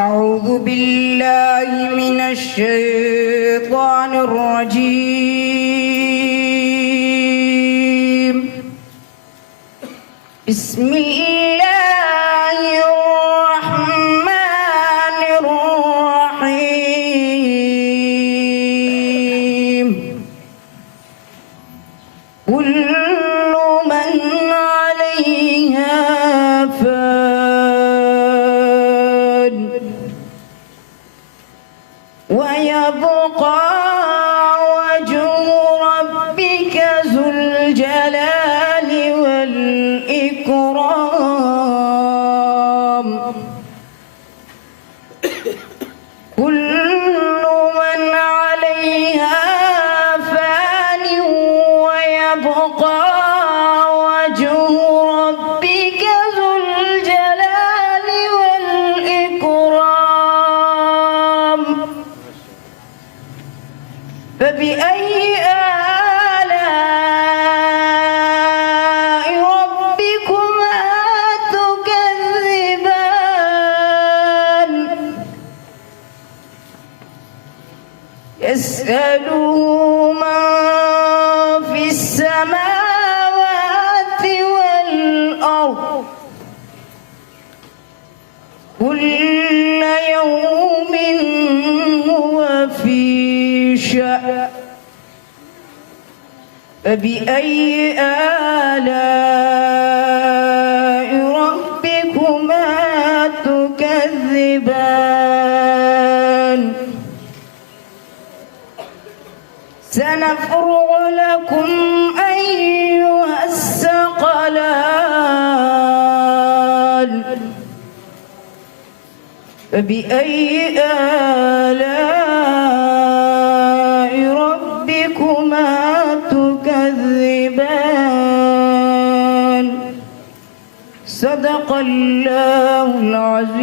أعوذ بالله من الشيطان الرجيم. بسم الله الرحمن الرحيم. كل من عليها فان ويبقى وجه ربك ذو الجلال والإكرام. كل من عليها فان ويبقى وجه ربك ذو الجلال والإكرام. فبأي آلاء ربكما تكذبان؟ يسأله من في السماوات والأرض كل يوم هو في شأن. فبأي آلاء ربكما تكذبان؟ سنفرغ لكم أيها الثقلان. فبأي آلاء ربكما تكذبان؟ صدق الله العظيم.